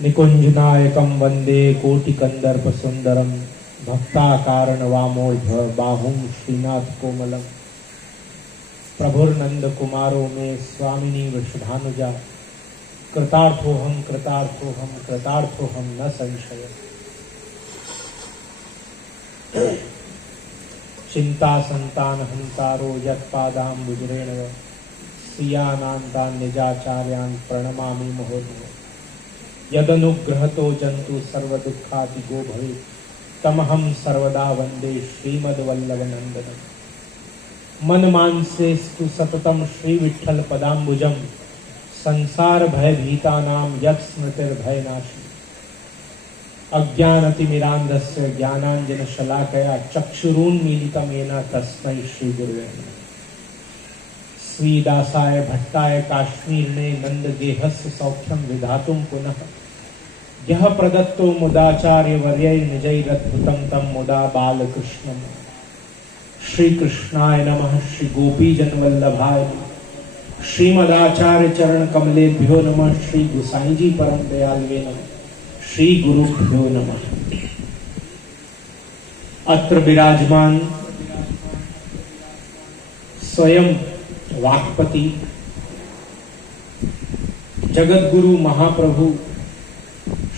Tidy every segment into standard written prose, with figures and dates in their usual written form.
निकुंजनायकं वंदे कोटिकंदर्पसुंदरम भक्ताकारण वामोध बाहुं श्रीनाथ कोमलम प्रभुर्नंद कुमारो में स्वामिनी वृषभानुजा कृतार्थोहम कृतार्थोहम कृतार्थोहम न संशय। चिंता संतान हंतारो यत्पादाम्बुजरेण सियानान्तान् निजाचार्यान् प्रणमामि मुहुर्मुहुः। यदनुग्रहतो जंतु सर्वदुःखातिगो भवेत् तमहं सर्वदा वंदे श्रीमद्वल्लभनंदनम्। मन मानसेस्तु सततं श्री विठ्ठल पदाम्बुजं संसार भय भीतानां यत् स्मृतिर्भयनाशी। अज्ञानतिमिरान्धस्य ज्ञानाञ्जन शलाकया चक्षुरुन्मीलितं येन तस्मै श्री गुरुवे नमः। श्रीदासाय भट्टाय काश्मीर्णे नन्दगेहस्य सौख्यं विधातुं पुनः यः प्रदत्तो मुदाचार्यवर्यैर्निजैरद्भुतं तं मुदा बालकृष्णं। श्रीकृष्णाय नमः। श्री गोपीजनवल्लभाय नमः। श्रीमदाचार्य चरण कमलेभ्यो नमः। श्री गुसाई जी परम दयालवे नमः। श्री गुरुभ्यो नमः। अत्र विराजमान स्वयं वाक्पति जगत गुरु महाप्रभु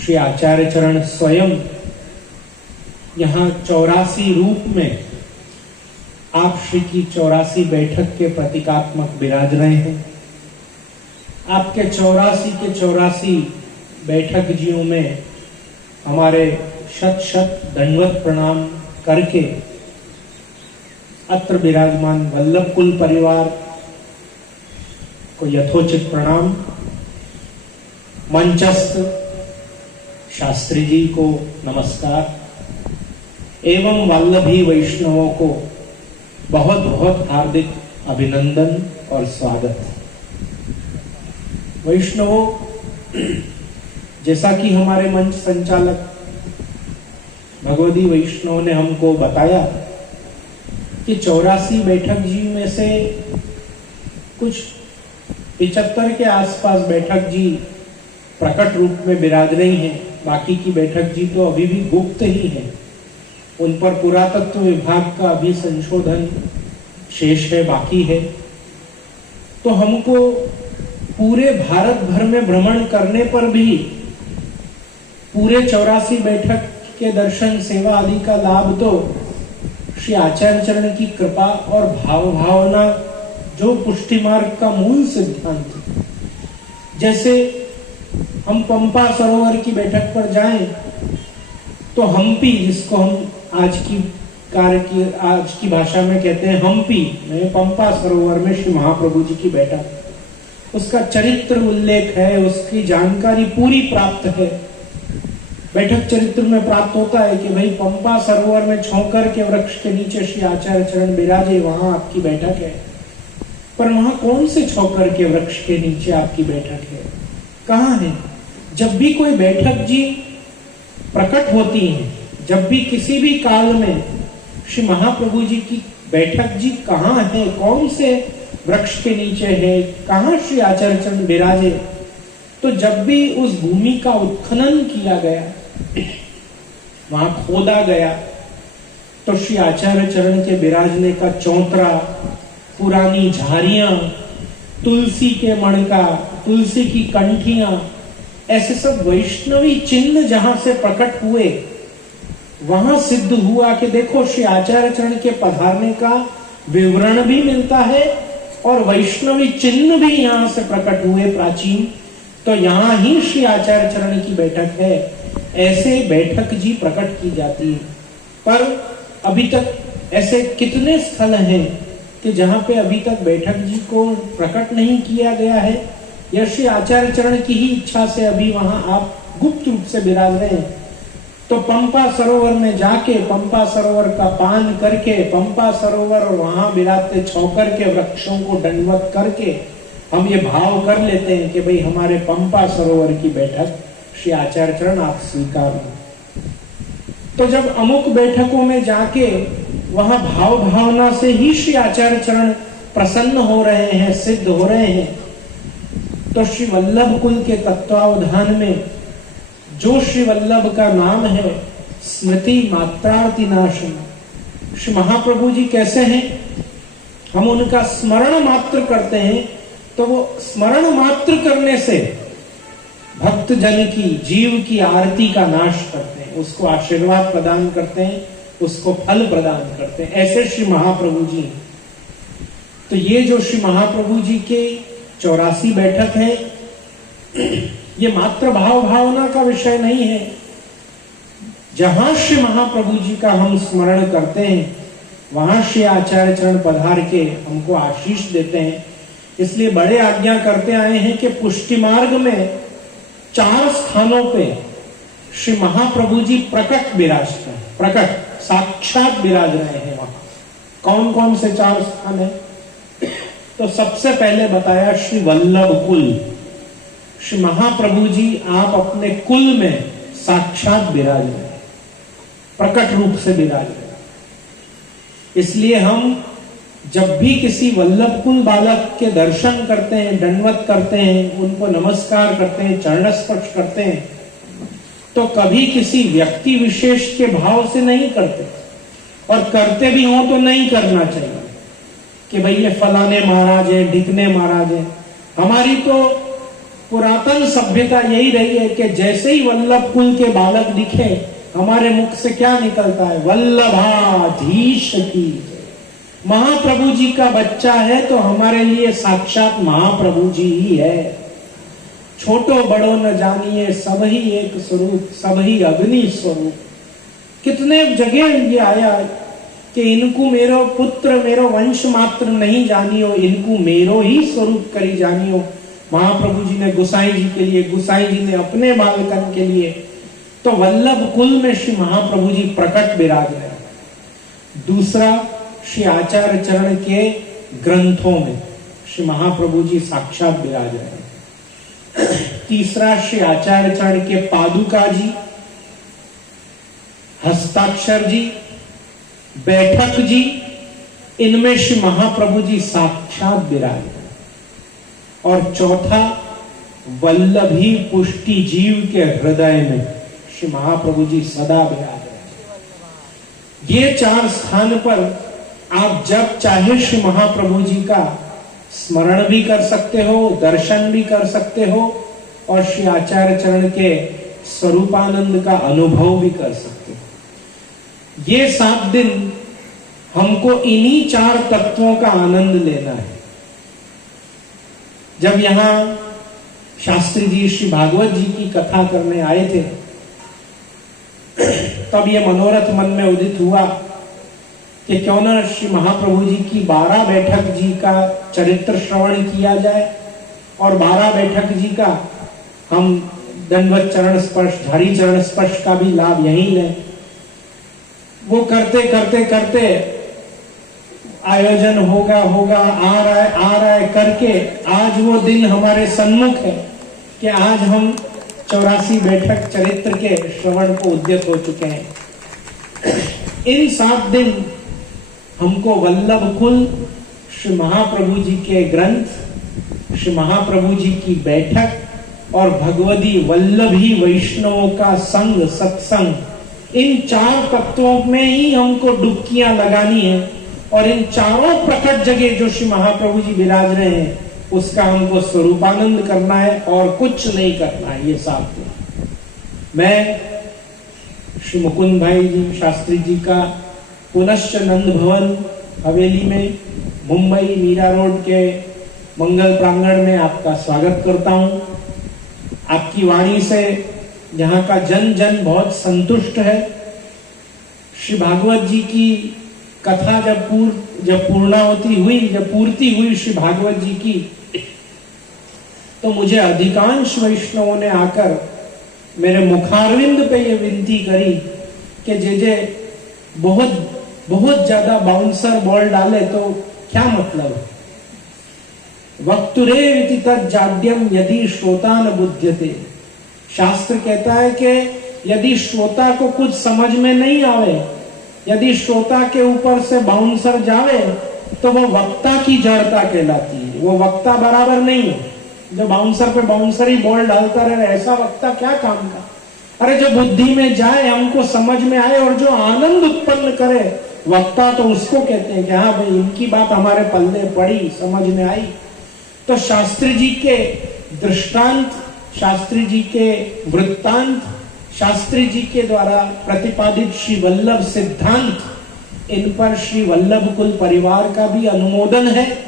श्री आचार्य चरण स्वयं यहाँ 84 रूप में आप श्री की 84 बैठक के प्रतीकात्मक विराज रहे हैं। आपके 84 के 84 बैठक जियों में हमारे शत शत दंडवत प्रणाम करके अत्र विराजमान वल्लभ कुल परिवार को यथोचित प्रणाम, मंचस्थ शास्त्री जी को नमस्कार एवं वल्लभी वैष्णवों को बहुत बहुत हार्दिक अभिनंदन और स्वागत। वैष्णवों, जैसा कि हमारे मंच संचालक भगवती वैष्णव ने हमको बताया कि 84 बैठक जी में से कुछ 75 के आसपास बैठक जी प्रकट रूप में विराज रही हैं। बाकी की बैठक जी तो अभी भी गुप्त ही हैं। उन पर पुरातत्व विभाग का अभी संशोधन शेष है, बाकी है। तो हमको पूरे भारत भर में भ्रमण करने पर भी पूरे 84 बैठक के दर्शन सेवा आदि का लाभ तो श्री आचार्य चरण की कृपा और भाव भावना जो पुष्टि मार्ग का मूल सिद्धांत। जैसे हम पंपा सरोवर की बैठक पर जाएं तो हम्पी, जिसको हम आज की भाषा में कहते हैं हम्पी में पंपा सरोवर में श्री महाप्रभु जी की बैठक, उसका चरित्र उल्लेख है, उसकी जानकारी पूरी प्राप्त है। बैठक चरित्र में प्राप्त होता है कि भाई पंपा सरोवर में छौकर के वृक्ष के नीचे श्री आचार्य चरण विराजे, वहां आपकी बैठक है। पर वहां कौन से छौकर के वृक्ष के नीचे आपकी बैठक है, कहाँ है? जब भी कोई बैठक जी प्रकट होती है, जब भी किसी भी काल में श्री महाप्रभु जी की बैठक जी कहाँ है, कौन से वृक्ष के नीचे है, कहाँ श्री आचार्य चरण विराजे, तो जब भी उस भूमि का उत्खनन किया गया, वहां खोदा गया, तो श्री आचार्य चरण के विराजने का चौतरा, पुरानी झाड़ियां, तुलसी के मणका, तुलसी की कंठियां, ऐसे सब वैष्णवी चिन्ह जहां से प्रकट हुए, वहां सिद्ध हुआ कि देखो श्री आचार्य चरण के पधारने का विवरण भी मिलता है और वैष्णवी चिन्ह भी यहां से प्रकट हुए प्राचीन। तो यहां ही श्री आचार्य चरण की बैठक है। ऐसे बैठक जी प्रकट की जाती है। पर अभी तक ऐसे कितने स्थल हैं कि जहां पे अभी तक बैठक जी को प्रकट नहीं किया गया है, या श्री आचार्य चरण की ही इच्छा से अभी वहां आप गुप्त रूप से विराज रहे हैं। तो पंपा सरोवर में जाके पंपा सरोवर का पान करके, पंपा सरोवर और वहां विराजते छौकर के वृक्षों को दंडवत करके हम ये भाव कर लेते हैं कि भाई हमारे पंपा सरोवर की बैठक श्री आचार्य चरण आप स्वीकार करें। तो जब अमुक बैठकों में जाके वहां भाव भावना से ही श्री आचार्य चरण प्रसन्न हो रहे हैं, सिद्ध हो रहे हैं, तो श्री वल्लभ कुल के तत्वावधान में जो श्री वल्लभ का नाम है स्मृति मात्रार्ति नाशन, श्री महाप्रभु जी कैसे हैं? हम उनका स्मरण मात्र करते हैं तो वो स्मरण मात्र करने से भक्त जन की, जीव की आरती का नाश करते हैं, उसको आशीर्वाद प्रदान करते हैं, उसको फल प्रदान करते हैं। ऐसे श्री महाप्रभु जी। तो ये जो श्री महाप्रभु जी के 84 बैठक है, ये मात्र भाव भावना का विषय नहीं है। जहां श्री महाप्रभु जी का हम स्मरण करते हैं वहां श्री आचार्य चरण पधार के हमको आशीष देते हैं। इसलिए बड़े आज्ञा करते आए हैं कि पुष्टि मार्ग में 4 स्थानों पे श्री महाप्रभु जी प्रकट विराजते हैं, प्रकट साक्षात विराज रहे हैं। वहां कौन कौन से 4 स्थान है? तो सबसे पहले बताया श्री वल्लभ कुल। श्री महाप्रभु जी आप अपने कुल में साक्षात विराज रहे हैं, प्रकट रूप से विराज रहे हैं। इसलिए हम जब भी किसी वल्लभ कुल बालक के दर्शन करते हैं, दंडवत करते हैं, उनको नमस्कार करते हैं, चरण स्पर्श करते हैं, तो कभी किसी व्यक्ति विशेष के भाव से नहीं करते, और करते भी हों तो नहीं करना चाहिए कि भाई ये फलाने महाराज है, ढिकने महाराज है। हमारी तो पुरातन सभ्यता यही रही है कि जैसे ही वल्लभ कुल के बालक दिखे हमारे मुख से क्या निकलता है? वल्लभाधीश की। महाप्रभु जी का बच्चा है तो हमारे लिए साक्षात महाप्रभु जी ही है। छोटो बड़ो न जानिए सब ही एक स्वरूप, सब ही अग्नि स्वरूप। कितने जगह ये आया कि इनको मेरो पुत्र मेरो वंश मात्र नहीं जानियो, इनको मेरो ही स्वरूप करी जानियो। महाप्रभु जी ने गुसाई जी के लिए, गुसाई जी ने अपने बालकन के लिए। तो वल्लभ कुल में श्री महाप्रभु जी प्रकट विराज रहे। दूसरा, श्री आचार्य चरण के ग्रंथों में श्री महाप्रभु जी साक्षात विराज रहे। तीसरा, श्री आचार्य चरण के पादुका जी, हस्ताक्षर जी, बैठक जी, इनमें श्री महाप्रभु जी साक्षात विराज रहे। और चौथा, वल्लभी पुष्टि जीव के हृदय में श्री महाप्रभु जी सदा विराज रहे। ये 4 स्थान पर आप जब चाहे श्री महाप्रभु जी का स्मरण भी कर सकते हो, दर्शन भी कर सकते हो, और श्री आचार्य चरण के स्वरूपानंद का अनुभव भी कर सकते हो। ये 7 दिन हमको इन्हीं 4 तत्वों का आनंद लेना है। जब यहां शास्त्री जी श्री भागवत जी की कथा करने आए थे, तब ये मनोरथ मन में उदित हुआ कि क्यों ना श्री महाप्रभु जी की 12 बैठक जी का चरित्र श्रवण किया जाए, और 12 बैठक जी का हम दंडवत चरण स्पर्श, धारी चरण स्पर्श का भी लाभ यहीं लें। वो करते करते करते आयोजन होगा आ रहा है करके आज वो दिन हमारे सन्मुख है कि आज हम 84 बैठक चरित्र के श्रवण को उद्यत हो चुके हैं। इन 7 दिन हमको वल्लभ कुल, श्री महाप्रभु जी के ग्रंथ, श्री महाप्रभु जी की बैठक और भगवदी वल्लभी वैष्णवों का संग, सत्संग, इन 4 तत्वों में ही हमको डुबकियां लगानी है। और इन 4 प्रकट जगह जो श्री महाप्रभु जी विराज रहे हैं उसका हमको स्वरूपानंद करना है और कुछ नहीं करना है। ये 7 दिन मैं श्री मुकुंद भाई जी शास्त्री जी का पुनश्च नंद भवन हवेली में मुंबई मीरा रोड के मंगल प्रांगण में आपका स्वागत करता हूं। आपकी वाणी से यहाँ का जन जन बहुत संतुष्ट है। श्री भागवत जी की कथा जब पूर्णावती हुई, जब पूर्ति हुई श्री भागवत जी की, तो मुझे अधिकांश वैष्णवों ने आकर मेरे मुखारविंद पे ये विनती करी कि जे बहुत ज्यादा बाउंसर बॉल डाले तो क्या मतलब है। वक्तुरे तज्जाड्यम यदि श्रोता न बुध्यते। शास्त्र कहता है कि यदि श्रोता को कुछ समझ में नहीं आवे, यदि श्रोता के ऊपर से बाउंसर जावे, तो वो वक्ता की जड़ता कहलाती है, वो वक्ता बराबर नहीं है। जो बाउंसर पे बाउंसर ही बॉल डालता रहे, ऐसा वक्ता क्या काम का। अरे जो बुद्धि में जाए, हमको समझ में आए और जो आनंद उत्पन्न करे, वक्ता तो उसको कहते हैं कि हाँ भाई इनकी बात हमारे पल्ले पड़ी, समझ में आई। तो शास्त्री जी के दृष्टांत, शास्त्री जी के वृत्तांत, शास्त्री जी के द्वारा प्रतिपादित श्री वल्लभ सिद्धांत, इन पर श्री वल्लभ कुल परिवार का भी अनुमोदन है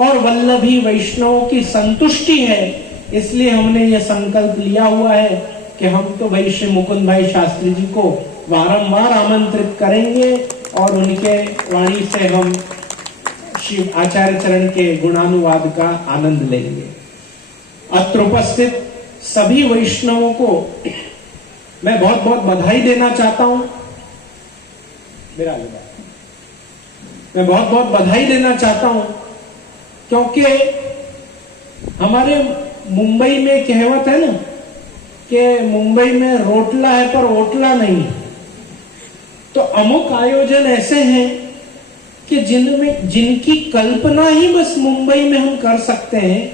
और वल्लभी वैष्णवों की संतुष्टि है। इसलिए हमने ये संकल्प लिया हुआ है कि हम तो भाई श्री मुकुंद भाई शास्त्री जी को बारंबार आमंत्रित करेंगे और उनके वाणी से हम श्री आचार्य चरण के गुणानुवाद का आनंद लेंगे। अत्र उपस्थित सभी वैष्णवों को मैं बहुत बहुत बधाई देना चाहता हूं। मैं बहुत बहुत बधाई देना चाहता हूं क्योंकि हमारे मुंबई में कहावत है ना कि मुंबई में रोटला है पर ओटला नहीं। तो अमुक आयोजन ऐसे हैं कि जिनकी कल्पना ही बस मुंबई में हम कर सकते हैं,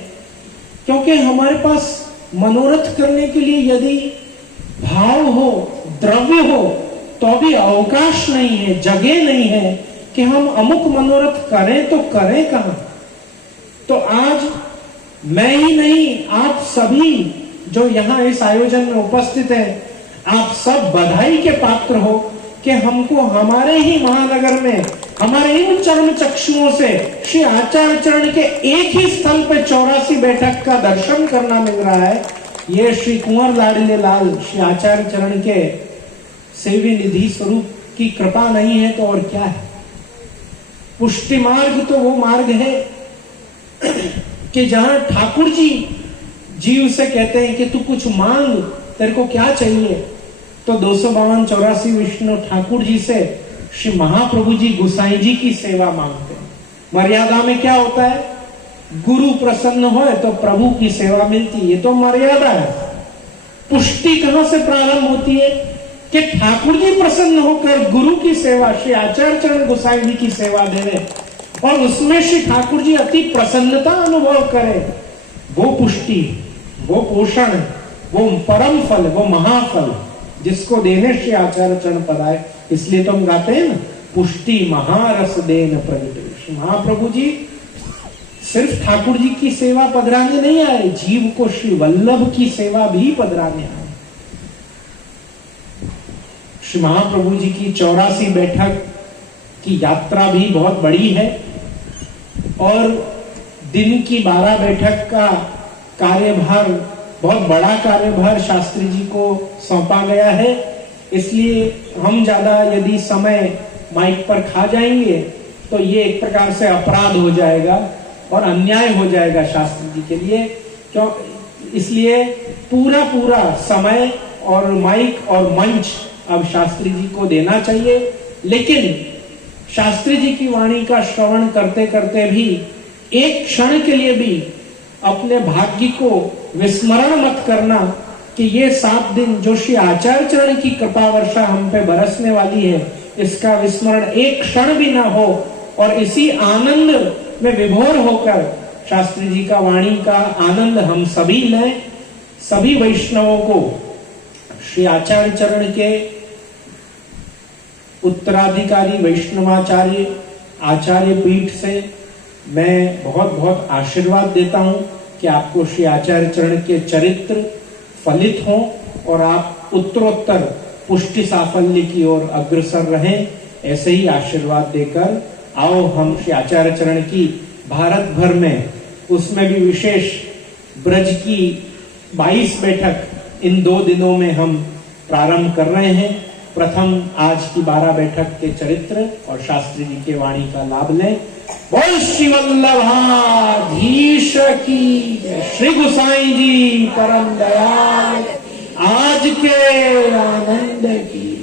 क्योंकि हमारे पास मनोरथ करने के लिए यदि भाव हो, द्रव्य हो, तो भी अवकाश नहीं है, जगह नहीं है कि हम अमुक मनोरथ करें तो करें कहां। तो आज मैं ही नहीं, आप सभी जो यहां इस आयोजन में उपस्थित हैं, आप सब बधाई के पात्र हो कि हमको हमारे ही महानगर में हमारे इन चरण चक्षुओं से श्री आचार्य चरण के एक ही स्थल पे 84 बैठक का दर्शन करना मिल रहा है। ये श्री कुंवर लाडले लाल श्री आचार्य चरण के सेवी निधि स्वरूप की कृपा नहीं है तो और क्या है। पुष्टि मार्ग तो वो मार्ग है कि जहां ठाकुर जी जीव से कहते हैं कि तू कुछ मांग, तेरे को क्या चाहिए। तो 252-84 विष्णु ठाकुर जी से श्री महाप्रभु जी गुसाई जी की सेवा मांगते हैं। मर्यादा में क्या होता है, गुरु प्रसन्न हो तो प्रभु की सेवा मिलती है, ये तो मर्यादा है। पुष्टि कहां से प्रारंभ होती है कि ठाकुर जी प्रसन्न होकर गुरु की सेवा, श्री आचार्य चरण गुसाई जी की सेवा देवे और उसमें श्री ठाकुर जी अति प्रसन्नता अनुभव करें। वो पुष्टि, वो पोषण, वो परम फल, वो महाफल जिसको देने श्री आचार्य चरण पधारे। इसलिए तो हम गाते हैं ना, पुष्टि महारस देन प्रगटे। श्री महाप्रभु जी सिर्फ ठाकुर जी की सेवा पधराने नहीं आए, जीव को श्री वल्लभ की सेवा भी पधराने आए। श्री महाप्रभु जी की 84 बैठक की यात्रा भी बहुत बड़ी है और दिन की 12 बैठक का कार्यभार, बहुत बड़ा कार्यभार शास्त्री जी को सौंपा गया है। इसलिए हम ज्यादा यदि समय माइक पर खा जाएंगे तो ये एक प्रकार से अपराध हो जाएगा और अन्याय हो जाएगा शास्त्री जी के लिए। क्यों? इसलिए पूरा समय और माइक और मंच अब शास्त्री जी को देना चाहिए। लेकिन शास्त्री जी की वाणी का श्रवण करते करते भी एक क्षण के लिए भी अपने भाग्य को विस्मरण मत करना कि ये 7 दिन जो श्री आचार्य चरण की कृपा वर्षा हम पे बरसने वाली है, इसका विस्मरण एक क्षण भी ना हो और इसी आनंद में विभोर होकर शास्त्री जी का वाणी का आनंद हम सभी लें। सभी वैष्णवों को श्री आचार्य चरण के उत्तराधिकारी वैष्णवाचार्य आचार्य पीठ से मैं बहुत बहुत आशीर्वाद देता हूं कि आपको श्री आचार्य चरण के चरित्र फलित हों और आप उत्तरोत्तर पुष्टि साफल्य की ओर अग्रसर रहें। ऐसे ही आशीर्वाद देकर आओ हम श्री आचार्य चरण की भारत भर में, उसमें भी विशेष ब्रज की 22 बैठक इन 2 दिनों में हम प्रारंभ कर रहे हैं। प्रथम आज की 12 बैठक के चरित्र और शास्त्री जी के वाणी का लाभ लें। बोल श्री वल्लभाधीश की, श्री गुसाई जी परम दयाल आज के आनंद की।